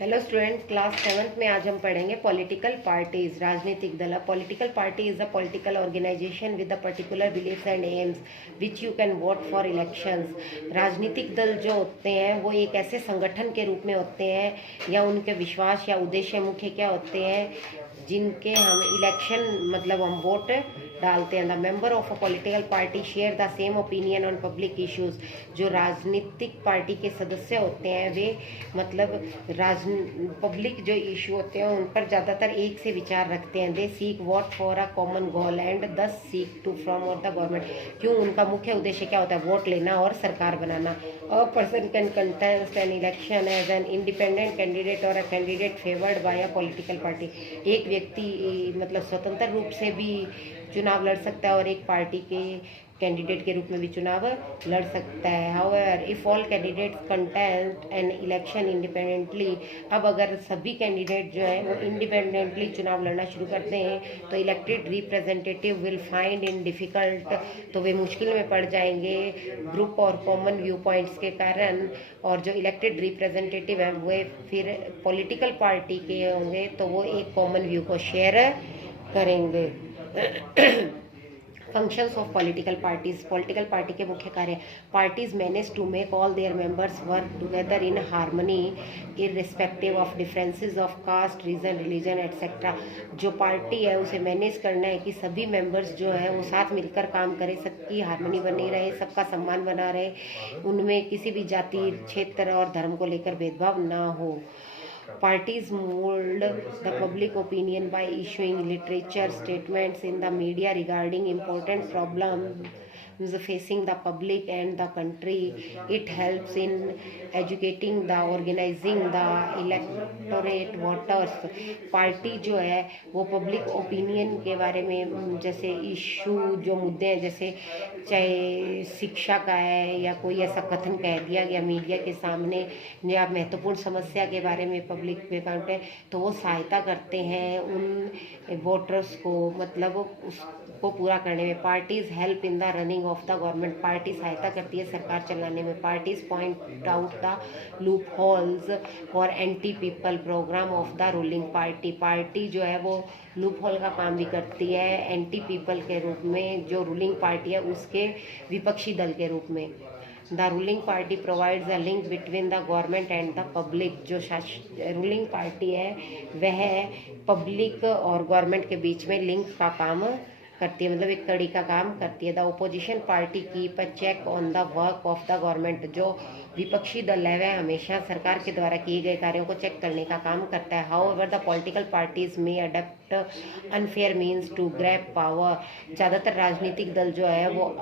Hello student, class 7th में आज हम पढ़ेंगे पॉलिटिकल पार्टीज, राजनीतिक दल। Political party is a political organization with a particular beliefs and aims which you can vote for elections. राजनीतिक दल जो होते हैं वो एक ऐसे संगठन के रूप में होते हैं या उनके विश्वास या उद्देश्य मुख्य क्या होते हैं जिनके हम इलेक्शन मतलब हम वोट डालते हैं। The member of a political party share the same opinion on public issues. जो राजनीतिक पार्टी के सदस्य होते हैं वे मतलब पब्लिक जो इशू होते हैं उन पर ज़्यादातर एक से विचार रखते हैं। They seek what for a common goal and दस सीक टू फ्रॉम और द गवर्नमेंट। क्यों? उनका मुख्य उद्देश्य क्या होता है? वोट लेना और सरकार बनाना। A person can contest an election as an independent candidate और a candidate favoured by a political party. एक व्यक्ति मतलब स्वतंत्र रूप से भी चुनाव लड़ सकता है और एक पार्टी के कैंडिडेट के रूप में भी चुनाव लड़ सकता है। However if all candidates contest an election independently, अब अगर सभी कैंडिडेट जो है वो इंडिपेंडेंटली चुनाव लड़ना शुरू करते हैं तो elected representative will find in difficult, तो वे मुश्किल में पड़ जाएंगे ग्रुप और कॉमन व्यू पॉइंट्स के कारण। और जो इलेक्टेड रिप्रेजेंटेटिव हैं वे फिर पॉलिटिकल पार्टी के होंगे तो वो एक कॉमन व्यू को शेयर करेंगे। Functions of political parties. Political party के मुख्य कार्य। Parties manage to make all their members work together in harmony irrespective of differences of caste, region, religion etcetera. जो पार्टी है उसे मैनेज करना है कि सभी मेंबर्स जो है वो साथ मिलकर काम करें, सबकी हार्मनी बनी रहे, सबका सम्मान बना रहे, उनमें किसी भी जाति, क्षेत्र और धर्म को लेकर भेदभाव ना हो। Parties mold the public opinion by issuing literature statements in the media regarding important problems facing the public and the country. It helps in educating the organizing the electorate voters. Party जो है वो public opinion के बारे में जैसे issue जो मुद्दे हैं, जैसे चाहे शिक्षा का है या कोई ऐसा कथन कह दिया गया मीडिया के सामने या महत्वपूर्ण समस्या के बारे में पब्लिक में काउंट है तो वो सहायता करते हैं उन वोटर्स को मतलब उसको पूरा करने में। Parties help in the running of the government. Party सहायता करती है सरकार चलाने में। Parties point out the loopholes for anti people program of the ruling party. Party जो है वो लूप होल का काम भी करती है एंटी पीपल के रूप में, जो रूलिंग पार्टी है उसके विपक्षी दल के रूप में। The ruling party provides a link between the government and the public. जो रूलिंग पार्टी है वह पब्लिक और गवर्नमेंट के बीच में लिंक का काम करती है, मतलब एक कड़ी का काम करती है। The opposition party keep a check on the work of the government. जो विपक्षी दल है वह हमेशा सरकार के द्वारा किए गए कार्यों को चेक करने का काम करता है। However the political parties may adopt unfair means to grab power. ज़्यादातर राजनीतिक दल जो है वो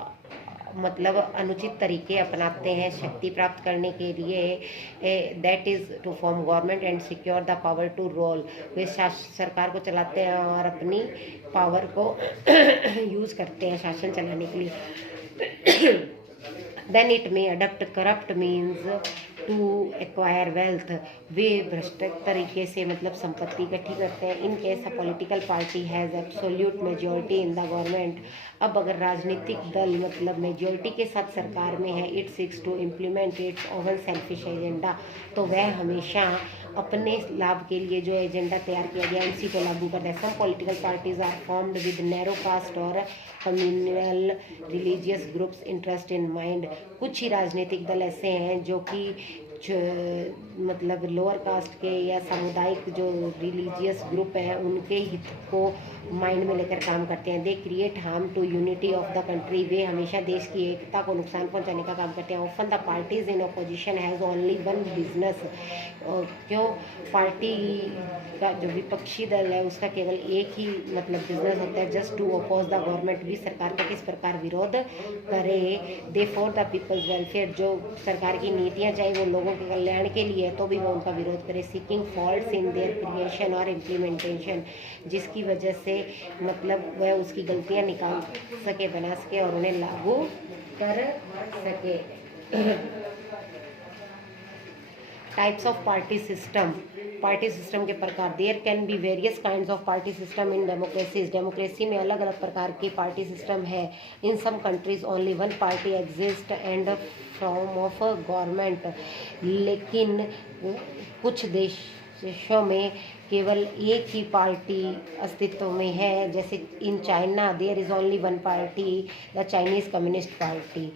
मतलब अनुचित तरीके अपनाते हैं शक्ति प्राप्त करने के लिए। That is to form government and secure the power to rule. वे सरकार को चलाते हैं और अपनी पावर को यूज़ करते हैं शासन चलाने के लिए। Then it may adopt corrupt means to acquire wealth. वे भ्रष्ट तरीके से मतलब संपत्ति इकट्ठी करते हैं। In case a political party has absolute majority in the government. अब अगर राजनीतिक दल मतलब मेजॉरिटी के साथ सरकार में है, it seeks to implement its own selfish agenda, तो वह हमेशा अपने लाभ के लिए जो एजेंडा तैयार किया गया उसी को लागू करता है। Some political parties are formed with narrow caste और communal religious groups interest in mind. कुछ ही राजनीतिक दल ऐसे हैं जो कि मतलब लोअर कास्ट के या सामुदायिक जो रिलीजियस ग्रुप हैं उनके हित को माइंड में लेकर काम करते हैं। They create harm to unity of the country. वे हमेशा देश की एकता को नुकसान पहुंचाने का काम करते हैं। Often the parties in opposition has only one business. क्यों? पार्टी का जो विपक्षी दल है उसका केवल एक ही मतलब बिजनेस होता है, just to oppose the government. भी सरकार का किस प्रकार विरोध करे। They for the people's welfare. जो सरकार की नीतियाँ चाहे वो लोगों के कल्याण के लिए तो भी वो उनका विरोध करे। Seeking faults in their creation और इम्प्लीमेंटेशन, जिसकी वजह से मतलब वह उसकी गलतियाँ निकाल सके, बना सके और उन्हें लागू कर सके। Types of party system. Party system के प्रकार, there can be various kinds of party system in democracies, democracy में अलग अलग प्रकार के पार्टी सिस्टम है। In some countries only one party exist and form of government, लेकिन कुछ देशों में केवल एक ही पार्टी अस्तित्व में है, जैसे in China there is only one party, the Chinese communist party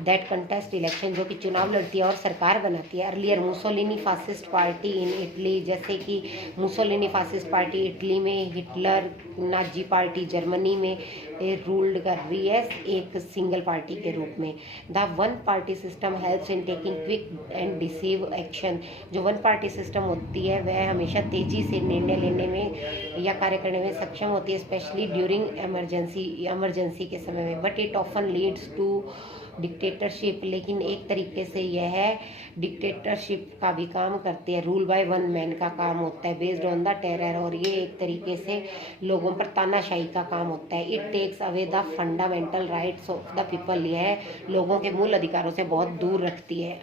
that contest election, जो कि चुनाव लड़ती है और सरकार बनाती है। Earlier Mussolini fascist party in Italy, जैसे कि मुसोलिनी फासिस्ट पार्टी इटली में, हिटलर नाजी पार्टी जर्मनी में रूल्ड कर रही है एक सिंगल पार्टी के रूप में। The one party system helps in taking quick and decisive action, जो वन पार्टी सिस्टम होती है वह हमेशा तेजी से निर्णय लेने में या कार्य करने में सक्षम होती है, स्पेशली ड्यूरिंग इमरजेंसी के समय में। But it often leads to dictatorship, लेकिन एक तरीके से यह डिक्टेटरशिप का भी काम करती है। रूल बाय वन मैन का काम होता है, बेस्ड ऑन द टेरर, और ये एक तरीके से लोगों पर तानाशाही का काम होता है। It takes away the fundamental rights of the people, यह लोगों के मूल अधिकारों से बहुत दूर रखती है।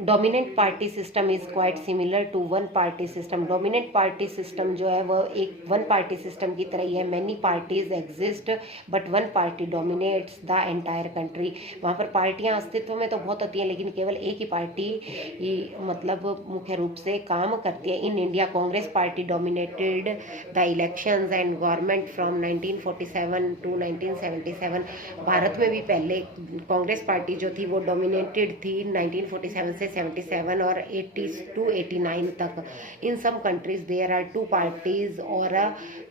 Dominant party system is quite similar to one party system, dominant party system जो है वह एक वन पार्टी सिस्टम की तरह ही है। Many parties exist but one party dominates the entire country, वहाँ पर पार्टियाँ अस्तित्व में तो बहुत होती हैं, लेकिन केवल एक ही पार्टी मतलब मुख्य रूप से काम करती है। In India Congress party dominated the elections and government from 1947 to 1977, भारत में भी पहले कांग्रेस पार्टी जो थी वो डोमिनेटेड थी 1947 से 77 और 80 to 89 तक। In some countries there are two parties और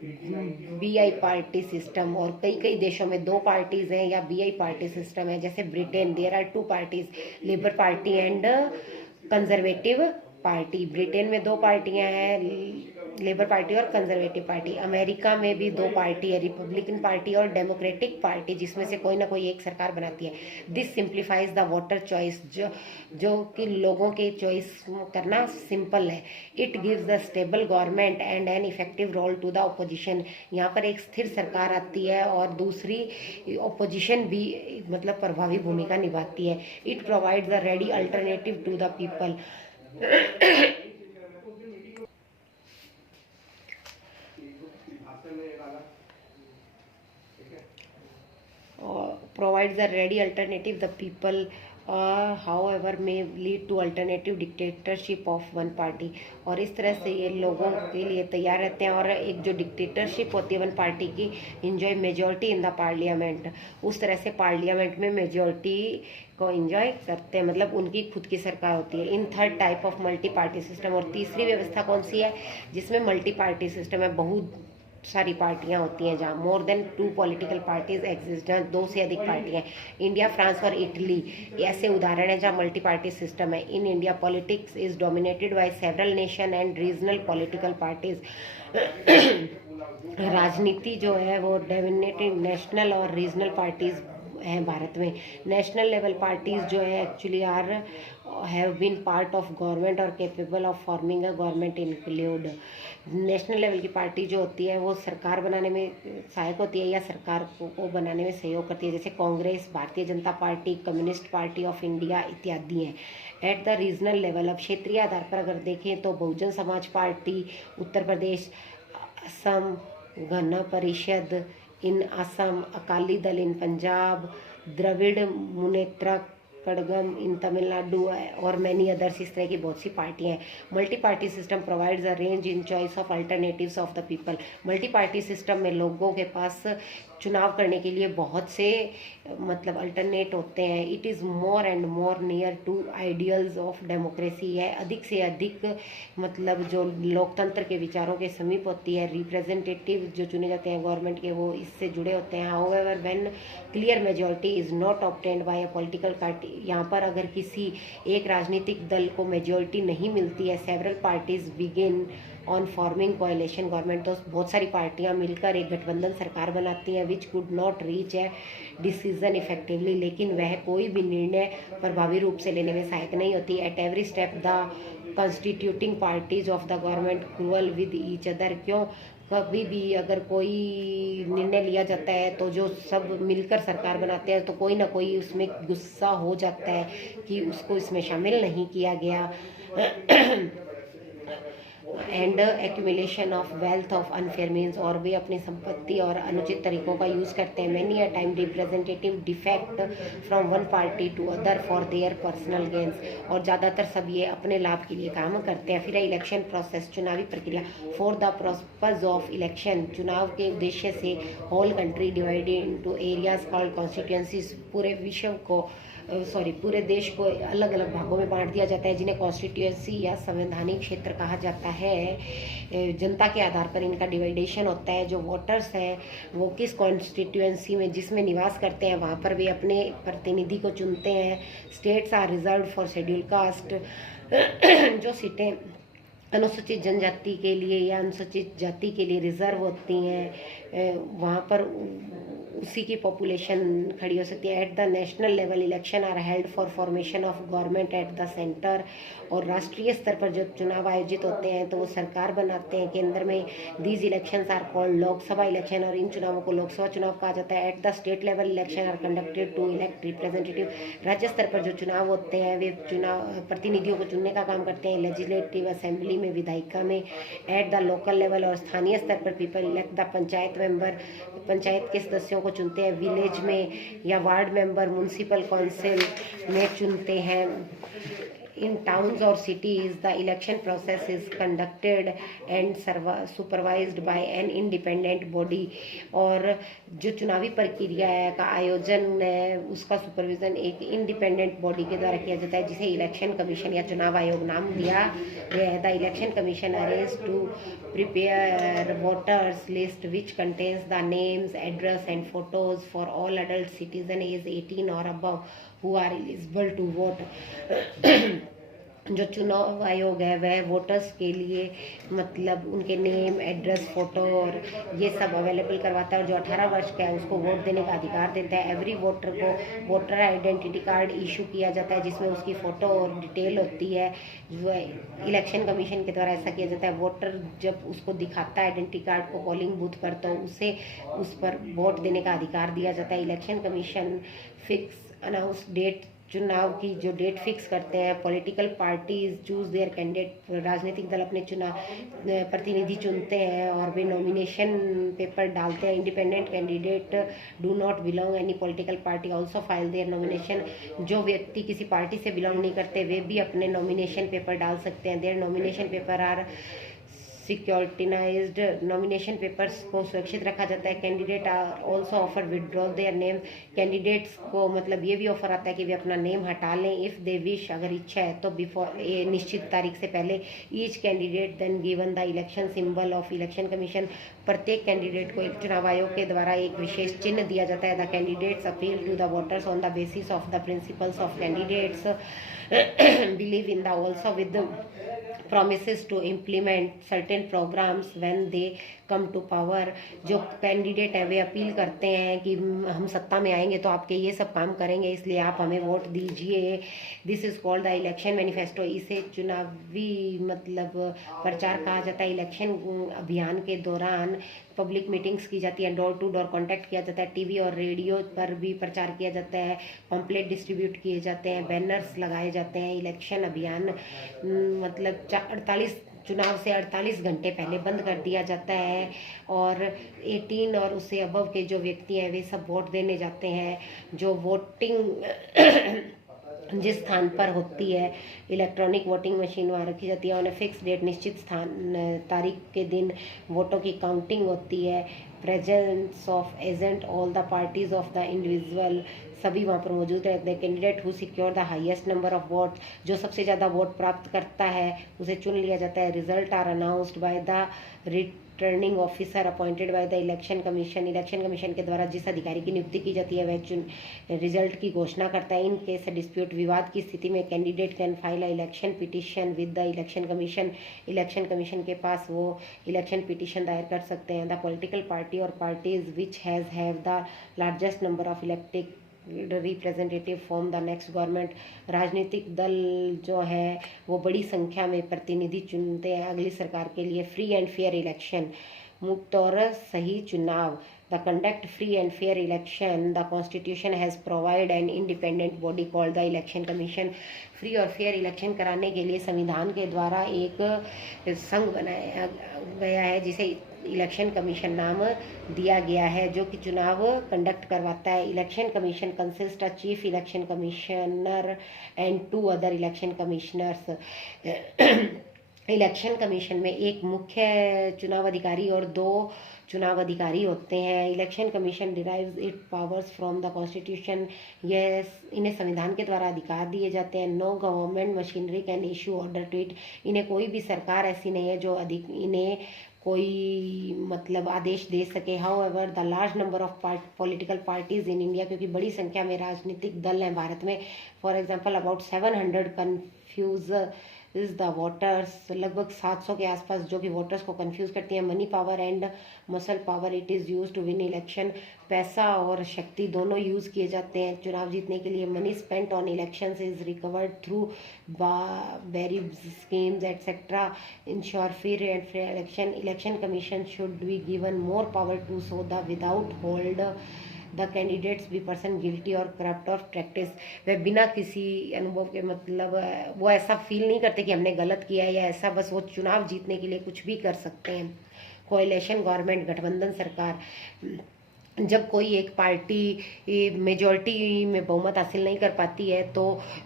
बीआई पार्टी सिस्टम, और कई कई देशों में दो पार्टीज हैं या बीआई पार्टी सिस्टम है, जैसे Britain there are two parties, Labour party and Conservative party. Britain में दो पार्टियां हैं, लेबर पार्टी और कंजर्वेटिव पार्टी। अमेरिका में भी दो पार्टी है, रिपब्लिकन पार्टी और डेमोक्रेटिक पार्टी, जिसमें से कोई ना कोई एक सरकार बनाती है। This simplifies the voter choice, जो कि लोगों के चॉइस करना सिंपल है। It gives the stable government and an effective role to the opposition, यहाँ पर एक स्थिर सरकार आती है और दूसरी अपोजिशन भी मतलब प्रभावी भूमिका निभाती है। It provides the ready alternative to the people, provides a ready alternative the people however may lead to alternative dictatorship of one party, और इस तरह से ये लोगों के लिए तैयार रहते हैं। और एक जो डिक्टेटरशिप होती है वन पार्टी की, enjoy majority in the parliament, उस तरह से पार्लियामेंट में मेजोरिटी को इंजॉय करते हैं, मतलब उनकी खुद की सरकार होती है। In third type of multi party system, और तीसरी व्यवस्था कौन सी है जिसमें मल्टी पार्टी सिस्टम है, बहुत सारी पार्टियां होती हैं, जहाँ more than two political parties exist, दो से अधिक पार्टियां। इंडिया, फ्रांस और इटली ऐसे उदाहरण हैं जहाँ मल्टी पार्टी सिस्टम है। In India politics is dominated by several nation and regional political parties, राजनीति जो है वो डोमिनेटेड नेशनल और रीजनल पार्टीज हैं भारत में। नेशनल लेवल पार्टीज जो है actually are have been part of government और capable of forming a government include. National level की पार्टी जो होती है वो सरकार बनाने में सहायक होती है या सरकार को बनाने में सहयोग करती है, जैसे Congress, Bharatiya Janata party, communist party of India इत्यादि हैं। एट द रीजनल लेवल, अब क्षेत्रीय आधार पर अगर देखें तो बहुजन समाज पार्टी उत्तर प्रदेश, असम गण परिषद इन असम, अकाली दल इन पंजाब, द्रविड़ मुनेत्र कड़गम इन तमिलनाडु और मैनी अदर्स, इस तरह की बहुत सी पार्टियां हैं। Multi party system provides a range in choice of alternatives of the people, multi party system में लोगों के पास चुनाव करने के लिए बहुत से मतलब अल्टरनेट होते हैं। It is more and more near to ideals of democracy, है अधिक से अधिक मतलब जो लोकतंत्र के विचारों के समीप होती है। रिप्रेजेंटेटिव जो चुने जाते हैं गवर्नमेंट के, वो इससे जुड़े होते हैं। However when clear majority is not obtained by a political party, यहाँ पर अगर किसी एक राजनीतिक दल को मेजॉरिटी नहीं मिलती है, several parties begin on forming coalition government, तो बहुत सारी पार्टियां मिलकर एक गठबंधन सरकार बनाती हैं, which could not reach a decision effectively, लेकिन वह कोई भी निर्णय प्रभावी रूप से लेने में सहायक नहीं होती। At every step the constituting parties of the government cruel with each other, क्यों? कभी भी अगर कोई निर्णय लिया जाता है तो जो सब मिलकर सरकार बनाते हैं तो कोई ना कोई उसमें गुस्सा हो जाता है कि उसको इसमें शामिल नहीं किया गया। And accumulation of wealth of unfair means, और वे अपनी संपत्ति और अनुचित तरीकों का यूज़ करते हैं। Many a time representative defect from one party to other for their personal gains, और ज़्यादातर सब ये अपने लाभ के लिए काम करते हैं। फिर इलेक्शन प्रोसेस, चुनावी प्रक्रिया। For the purpose of election, चुनाव के उद्देश्य से whole country divided into areas called constituencies, पूरे विश्व को पूरे देश को अलग अलग भागों में बांट दिया जाता है जिन्हें कॉन्स्टिट्यूएंसी या संवैधानिक क्षेत्र कहा जाता है। जनता के आधार पर इनका डिवाइडेशन होता है। जो वोटर्स हैं वो किस कॉन्स्टिट्यूएंसी में जिसमें निवास करते हैं वहाँ पर वे अपने प्रतिनिधि को चुनते हैं। States are reserved for schedule caste, जो सीटें अनुसूचित जनजाति के लिए या अनुसूचित जाति के लिए रिजर्व होती हैं वहाँ पर उसी की पॉपुलेशन खड़ी हो सकती है। At the national level election are held for formation of government at the centre, और राष्ट्रीय स्तर पर जब चुनाव आयोजित होते हैं तो वो सरकार बनाते हैं केंद्र में। These elections are called Lok Sabha election, और इन चुनावों को लोकसभा चुनाव कहा जाता है। At the state level election are conducted to elect representative, राज्य स्तर पर जो चुनाव होते हैं वे चुनाव प्रतिनिधियों को चुनने का काम करते हैं। लेजिस्लेटिव असेंबली में, विधायिका में। एट द लोकल लेवल, और स्थानीय स्तर पर people elect the panchayat member, panchayat के सदस्यों को चुनते हैं। विलेज में या वार्ड मेंबर म्युनिसिपल काउंसिल में चुनते हैं। In towns or cities, the election process is conducted and supervised by an independent body, और जो चुनावी प्रक्रिया है का आयोजन है उसका सुपरविजन एक इंडिपेंडेंट बॉडी के द्वारा किया जाता है जिसे इलेक्शन कमीशन या चुनाव आयोग नाम दिया गया है। The election commission arrange to prepare voters list which contains the names, address and photos for all adult citizen age 18 और above who are eligible to vote. जो चुनाव आयोग है वह वोटर्स के लिए मतलब उनके नेम, एड्रेस, फोटो और ये सब अवेलेबल करवाता है, और जो 18 वर्ष का है उसको वोट देने का अधिकार देता है। एवरी वोटर को वोटर आइडेंटिटी कार्ड इशू किया जाता है जिसमें उसकी फ़ोटो और डिटेल होती है। जो इलेक्शन कमीशन के द्वारा ऐसा किया जाता है। वोटर जब उसको दिखाता है आइडेंटिटी कार्ड को पोलिंग बूथ पर तो उसे उस पर वोट देने का अधिकार दिया जाता है। Election commission fix announce date, चुनाव की जो डेट फिक्स करते हैं। Political parties choose their candidate, राजनीतिक दल अपने चुनाव प्रतिनिधि चुनते हैं और वे नॉमिनेशन पेपर डालते हैं। Independent candidate do not belong any political party also file there nomination, जो व्यक्ति किसी पार्टी से बिलोंग नहीं करते वे भी अपने नॉमिनेशन पेपर डाल सकते हैं। Their nomination paper are scrutinised, nomination papers को सुरक्षित रखा जाता है। Candidate are also offer withdraw their name, candidates को मतलब ये भी ऑफर आता है कि वे अपना नेम हटा लें इफ़ दे विश, अगर इच्छा है तो बिफोर ये निश्चित तारीख से पहले। Each candidate then given the election symbol of election commission, प्रत्येक कैंडिडेट को चुनाव आयोग के द्वारा एक विशेष चिन्ह दिया जाता है। The candidates appeal to the voters on the basis of the principles of candidates believe in the also with promises to implement certain programs when they come to power। जो कैंडिडेट है वे अपील करते हैं कि हम सत्ता में आएंगे तो आपके ये सब काम करेंगे इसलिए आप हमें वोट दीजिए। This is called the election manifesto, इसे चुनावी मतलब प्रचार कहा जाता है। इलेक्शन अभियान के दौरान पब्लिक मीटिंग्स की जाती है, डोर टू डोर कॉन्टैक्ट किया जाता है, टीवी और रेडियो पर भी प्रचार किया जाता है, पम्पलेट डिस्ट्रीब्यूट किए जाते हैं, बैनर्स लगाए जाते हैं। इलेक्शन अभियान मतलब 48 चुनाव से 48 घंटे पहले बंद कर दिया जाता है, और 18 और उससे अबव के जो व्यक्ति हैं वे सब वोट देने जाते हैं। जो वोटिंग जिस स्थान पर होती है इलेक्ट्रॉनिक वोटिंग मशीन वहाँ रखी जाती है। उन्हें फिक्स डेट, निश्चित स्थान तारीख के दिन वोटों की काउंटिंग होती है। Presence of agent all the parties of the individual, सभी वहाँ पर मौजूद रहते हैं। Candidate who secure the highest number of vote, जो सबसे ज़्यादा वोट प्राप्त करता है उसे चुन लिया जाता है। Result are announced by the returning officer appointed by the election commission, election commission के द्वारा जिस अधिकारी की नियुक्ति की जाती है वह रिजल्ट की घोषणा करता है। इन केस डिस्प्यूट, विवाद की स्थिति में candidate can file a election petition with the election commission, election commission के पास वो इलेक्शन पिटिशन दायर कर सकते हैं। द पॉलिटिकल पार्टी और parties which have the largest number of elected representative form the next government, राजनीतिक दल जो है वो बड़ी संख्या में प्रतिनिधि चुनते हैं अगली सरकार के लिए। फ्री एंड फेयर इलेक्शन, मुक्त और सही चुनाव, the conduct free and fair election, the constitution has provide an independent body called the election commission. Free और फेयर इलेक्शन कराने के लिए संविधान के द्वारा एक संघ बनाया गया है जिसे इलेक्शन कमीशन नाम दिया गया है, जो कि चुनाव कंडक्ट करवाता है। Election commission consist of chief election commissioner and 2 other election commissioners. Election commission में एक मुख्य चुनाव अधिकारी और 2 चुनाव अधिकारी होते हैं। Election commission derives it powers from the constitution. यह इन्हें संविधान के द्वारा अधिकार दिए जाते हैं। No government machinery can issue order to it. इन्हें कोई भी सरकार ऐसी नहीं है जो इन्हें कोई मतलब आदेश दे सके। How ever the large number of political parties in India, क्योंकि बड़ी संख्या में राजनीतिक दल हैं भारत में। For example about 700 confuse is the voters, लगभग 700 के आसपास जो कि वोटर्स को कंफ्यूज करती हैं। Money power and muscle power it is use to win election. पैसा और शक्ति दोनों यूज़ किए जाते हैं चुनाव जीतने के लिए। Money spent on election is recovered through very schemes etcetera ensure fair and fair election. Election commission should be given more power to so the without hold the candidates be person guilty और corrupt of practice. वह बिना किसी अनुभव के मतलब वो ऐसा feel नहीं करते कि हमने गलत किया है या ऐसा, बस वो चुनाव जीतने के लिए कुछ भी कर सकते हैं। कोएलिशन गवर्नमेंट, गठबंधन सरकार, जब कोई एक पार्टी मेजॉरिटी में बहुमत हासिल नहीं कर पाती है तो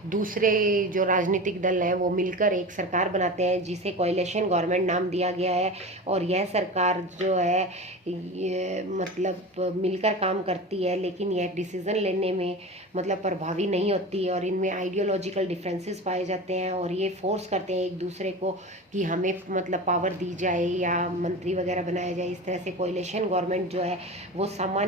दूसरे जो राजनीतिक दल हैं वो मिलकर एक सरकार बनाते हैं जिसे कोएलिशन गवर्नमेंट नाम दिया गया है। और यह सरकार जो है ये मतलब मिलकर काम करती है, लेकिन यह डिसीजन लेने में मतलब प्रभावी नहीं होती है और इनमें आइडियोलॉजिकल डिफरेंसेस पाए जाते हैं और ये फोर्स करते हैं एक दूसरे को कि हमें मतलब पावर दी जाए या मंत्री वगैरह बनाया जाए। इस तरह से कोएलिशन गवर्नमेंट जो है वो सामान्य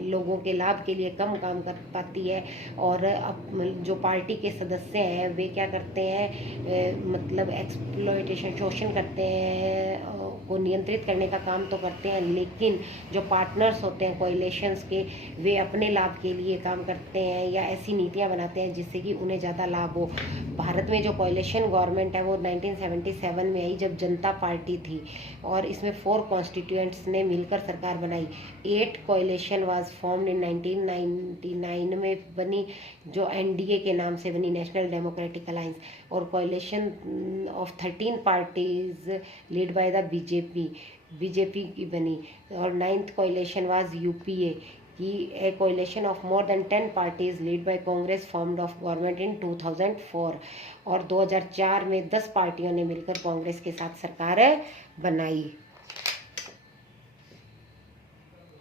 लोगों के लाभ के लिए कम काम कर पाती है और अब जो पार्टी के सदस्य हैं वे क्या करते हैं मतलब एक्सप्लॉयटेशन, शोषण करते हैं, को नियंत्रित करने का काम तो करते हैं, लेकिन जो पार्टनर्स होते हैं कोएलिशंस के वे अपने लाभ के लिए काम करते हैं या ऐसी नीतियां बनाते हैं जिससे कि उन्हें ज़्यादा लाभ हो। भारत में जो कोएलिशन गवर्नमेंट है वो 1977 में आई जब जनता पार्टी थी और इसमें 4 कॉन्स्टिट्यूएंट्स ने मिलकर सरकार बनाई। 8 कोएलिशन वाज फॉर्म्ड इन 1999 में बनी जो एनडीए के नाम से बनी, नेशनल डेमोक्रेटिक अलायंस। और coalition of 13 parties led by the BJP की बनी। और 9th कोएलिशन वाज यूपीए की a coalition of more than 10 parties led by Congress formed of government in 2004। और 2004 में 10 पार्टियों ने मिलकर कांग्रेस के साथ सरकार बनाई।